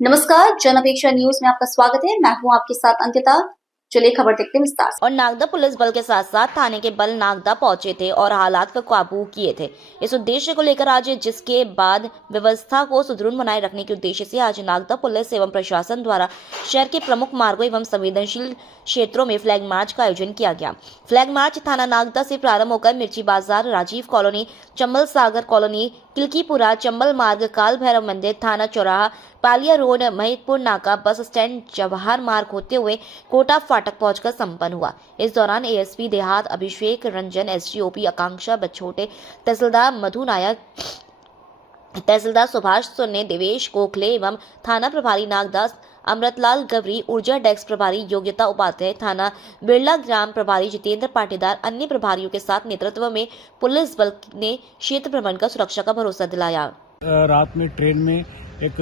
नमस्कार, जन अपेक्षा न्यूज में आपका स्वागत है। मैं हूं आपके साथ अंकिता। चलिए खबर देखते हैं विस्तार से। और नागदा पुलिस बल के साथ साथ थाने के बल नागदा पहुंचे थे और हालात पर काबू किए थे। इस उद्देश्य को लेकर आज जिसके बाद व्यवस्था को सुदृढ़ बनाए रखने के उद्देश्य से आज नागदा पुलिस एवं प्रशासन द्वारा शहर के प्रमुख मार्गों एवं संवेदनशील क्षेत्रों में फ्लैग मार्च का आयोजन किया गया। फ्लैग मार्च थाना नागदा से प्रारंभ होकर मिर्ची बाजार, राजीव कॉलोनी, चंबल सागर कॉलोनी, किलकीपुरा, चंबल मार्ग, काल भैरव मंदिर, थाना चौराहा, पालिया रोड, महिदपुर नाका, बस स्टैंड, जवाहर मार्ग होते हुए कोटा फाटक पहुंचकर संपन्न हुआ। इस दौरान एएसपी देहात अभिषेक रंजन, एसडीओपी आकांक्षा बछोटे, तहसीलदार मधु नायक, तहसीलदार सुभाष सुन्ने, देवेश गोखले एवं थाना प्रभारी नागदास अमृतलाल गवरी, ऊर्जा डेस्क प्रभारी योग्यता उपाध्याय, थाना बिरला ग्राम प्रभारी जितेंद्र पाटीदार, अन्य प्रभारियों के साथ नेतृत्व में पुलिस बल ने क्षेत्र भ्रमण कर सुरक्षा का भरोसा दिलाया। रात में ट्रेन में एक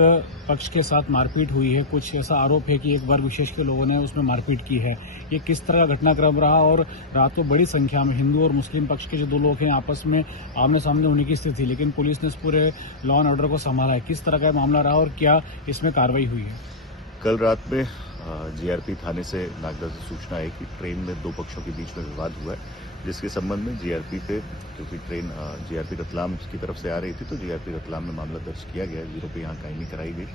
पक्ष के साथ मारपीट हुई है। कुछ ऐसा आरोप है कि एक वर्ग विशेष के लोगों ने उसमें मारपीट की है। ये किस तरह का घटनाक्रम रहा और रात को बड़ी संख्या में हिंदू और मुस्लिम पक्ष के जो दो लोग हैं आपस में आमने सामने होने की स्थिति थी, लेकिन पुलिस ने इस पूरे लॉ एंड ऑर्डर को संभाला है। किस तरह का मामला रहा और क्या इसमें कार्रवाई हुई है? कल रात में जीआरपी थाने से नागदा से सूचना आई कि ट्रेन में दो पक्षों के बीच में विवाद हुआ है, जिसके संबंध में जीआरपी पे, क्योंकि ट्रेन जीआरपी रतलाम की तरफ से आ रही थी तो जीआरपी रतलाम में मामला दर्ज किया गया। 0 पे यहाँ कायमी कराई गई।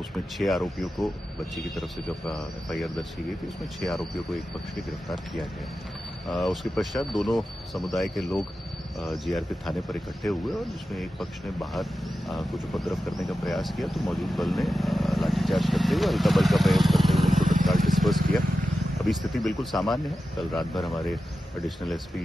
उसमें 6 आरोपियों को, बच्चे की तरफ से जब एफआईआर दर्ज की गई थी उसमें 6 आरोपियों को एक पक्ष के गिरफ्तार किया गया। उसके पश्चात दोनों समुदाय के लोग जीआरपी थाने पर इकट्ठे हुए और जिसमें एक पक्ष ने बाहर कुछ उपद्रव करने का प्रयास किया तो मौजूद बल ने लाठीचार्ज करते हुए हल्का बल का प्रयोग करते हुए उनको तत्काल डिस्पर्स किया। अभी स्थिति बिल्कुल सामान्य है। कल रात भर हमारे एडिशनल एसपी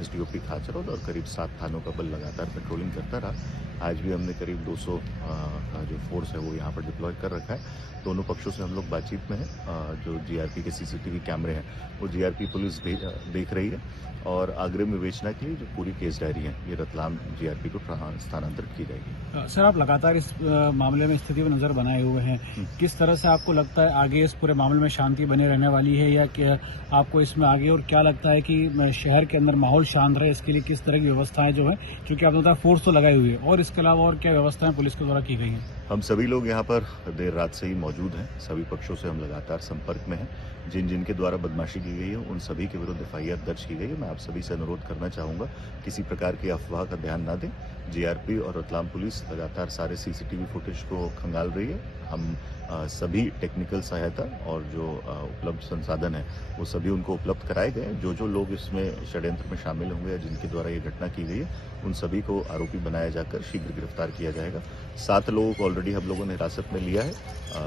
एसडीओपी खाचरोद और करीब 7 थानों का बल लगातार पेट्रोलिंग करता रहा। आज भी हमने करीब 200 का जो फोर्स है वो यहाँ पर डिप्लॉय कर रखा है। दोनों पक्षों से हम लोग बातचीत में हैं। जो जीआरपी के सीसीटीवी कैमरे हैं वो जीआरपी पुलिस देख रही है और अग्रिम विवेचना के लिए जो पूरी केस डायरी है ये रतलाम जीआरपी को स्थानांतरित की जाएगी। सर, आप लगातार इस मामले में स्थिति पर नजर बनाए हुए हैं। किस तरह से आपको लगता है आगे इस पूरे मामले में शांति बने रहने वाली है या क्या आपको इसमें आगे और क्या लगता है कि शहर के अंदर माहौल शांत रहे इसके लिए किस तरह की व्यवस्थाएं जो है, क्योंकि आपने बताया फोर्स तो लगाई हुई है, और इसके अलावा और क्या व्यवस्थाएं पुलिस के द्वारा की गई हैं? हम सभी लोग यहाँ पर देर रात से ही मौजूद हैं। सभी पक्षों से हम लगातार संपर्क में हैं। जिनके द्वारा बदमाशी की गई है उन सभी के विरुद्ध एफआईआर दर्ज की गई है। मैं आप सभी से अनुरोध करना चाहूंगा किसी प्रकार की अफवाह का ध्यान ना दें। जीआरपी और रतलाम पुलिस लगातार सारे सीसीटीवी फुटेज को खंगाल रही है। हम सभी टेक्निकल सहायता और जो उपलब्ध संसाधन है वो सभी उनको उपलब्ध कराए गए। जो लोग इसमें षड्यंत्र में शामिल होंगे या जिनके द्वारा ये घटना की गई है उन सभी को आरोपी बनाया जाकर शीघ्र गिरफ्तार किया जाएगा। 7 लोगों को ऑलरेडी हम लोगों ने हिरासत में लिया है,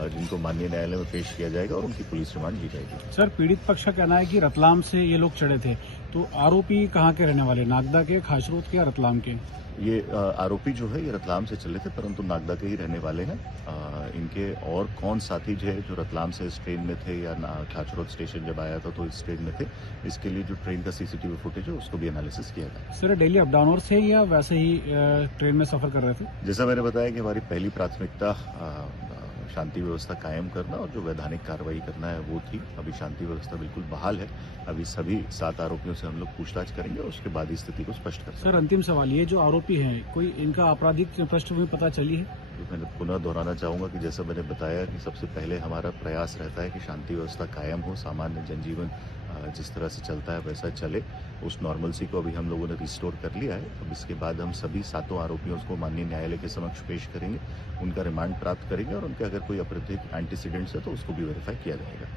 जिनको माननीय न्यायालय में पेश किया जाएगा और उनकी पुलिस रिमांड ली जाएगी। सर, पीड़ित पक्ष का कहना है कि रतलाम से ये लोग चढ़े थे, तो आरोपी कहाँ के रहने वाले, नागदा के, खाचरोद के या रतलाम के? ये आरोपी जो है ये रतलाम से चले थे परंतु नागदा के ही रहने वाले हैं। इनके और कौन साथी जो है जो रतलाम से इस ट्रेन में थे या खाचरोद स्टेशन जब आया था तो इस ट्रेन में थे, इसके लिए जो ट्रेन का सीसीटीवी फुटेज है उसको भी एनालिसिस किया गया। सर, डेली अप डाउनर थे या वैसे ही ट्रेन में सफर कर रहे थे? जैसा मैंने बताया कि हमारी पहली प्राथमिकता शांति व्यवस्था कायम करना और जो वैधानिक कार्रवाई करना है वो थी। अभी शांति व्यवस्था बिल्कुल बहाल है। अभी सभी 7 आरोपियों से हम लोग पूछताछ करेंगे और उसके बाद ही स्थिति को स्पष्ट करेंगे। सर, अंतिम सवाल, ये जो आरोपी हैं कोई इनका आपराधिक पृष्ठभूमि पता चली है? मैंने पुनः दोहराना चाहूंगा कि जैसा मैंने बताया कि सबसे पहले हमारा प्रयास रहता है कि शांति व्यवस्था कायम हो, सामान्य जनजीवन जिस तरह से चलता है वैसा चले। उस नॉर्मलसी को अभी हम लोगों ने रिस्टोर कर लिया है। अब इसके बाद हम सभी 7 आरोपियों को माननीय न्यायालय के समक्ष पेश करेंगे, उनका रिमांड प्राप्त करेंगे और उनके अगर कोई आपराधिक एंटीसीडेंट्स है तो उसको भी वेरीफाई किया जाएगा।